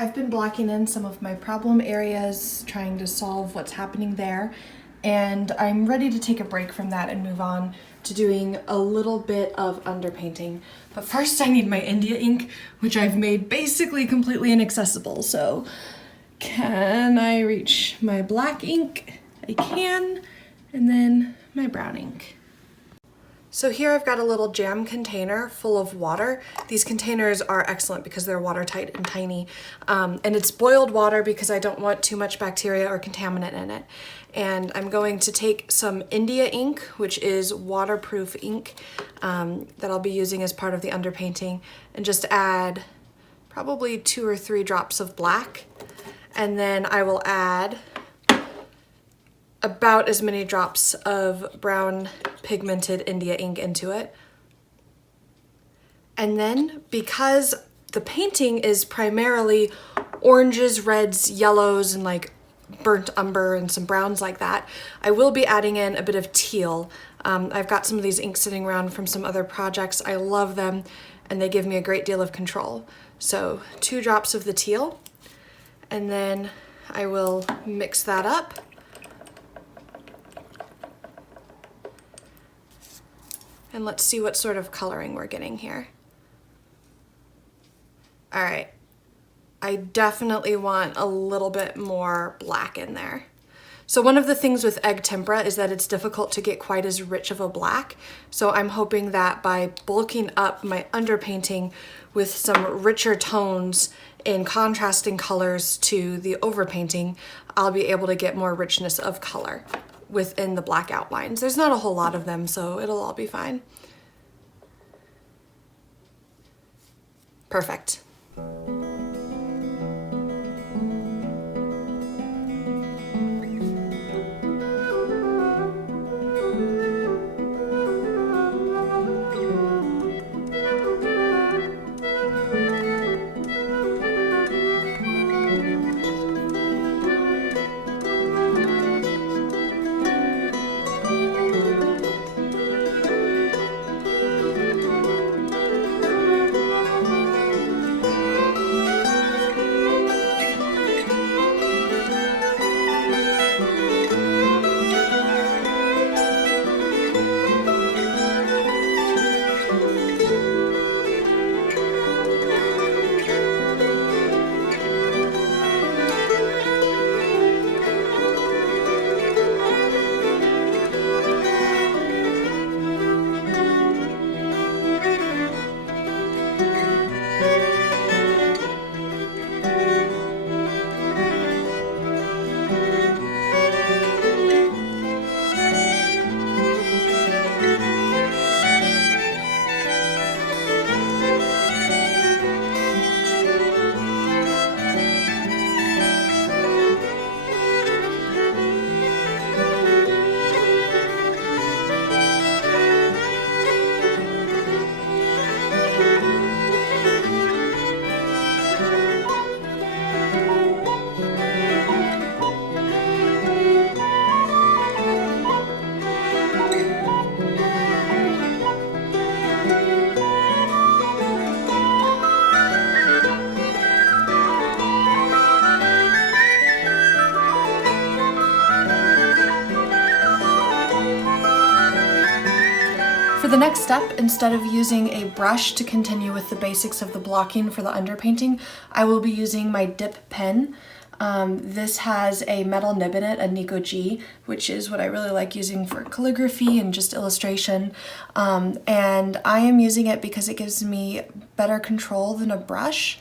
I've been blocking in some of my problem areas, trying to solve what's happening there, and I'm ready to take a break from that and move on to doing a little bit of underpainting. But first I need my India ink, which I've made basically completely inaccessible. So can I reach my black ink? I can, and then my brown ink. So here I've got a little jam container full of water. These containers are excellent because they're watertight and tiny. And it's boiled water because I don't want too much bacteria or contaminant in it. And I'm going to take some India ink, which is waterproof ink, that I'll be using as part of the underpainting, and just add probably 2 or 3 drops of black. And then I will add about as many drops of brown pigmented India ink into it. And then, because the painting is primarily oranges, reds, yellows, and like burnt umber and some browns like that, I will be adding in a bit of teal. I've got some of these inks sitting around from some other projects. I love them and they give me a great deal of control. So 2 drops of the teal, and then I will mix that up. And let's see what sort of coloring we're getting here. All right, I definitely want a little bit more black in there. So one of the things with egg tempera is that it's difficult to get quite as rich of a black. So I'm hoping that by bulking up my underpainting with some richer tones in contrasting colors to the overpainting, I'll be able to get more richness of color within the black outlines. There's not a whole lot of them, so it'll all be fine. Perfect. For the next step, instead of using a brush to continue with the basics of the blocking for the underpainting, I will be using my dip pen. This has a metal nib in it, a Nico G, which is what I really like using for calligraphy and just illustration. And I am using it because it gives me better control than a brush,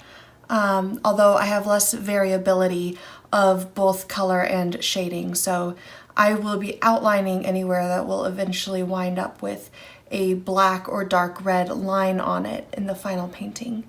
although I have less variability of both color and shading. So I will be outlining anywhere that will eventually wind up with a black or dark red line on it in the final painting.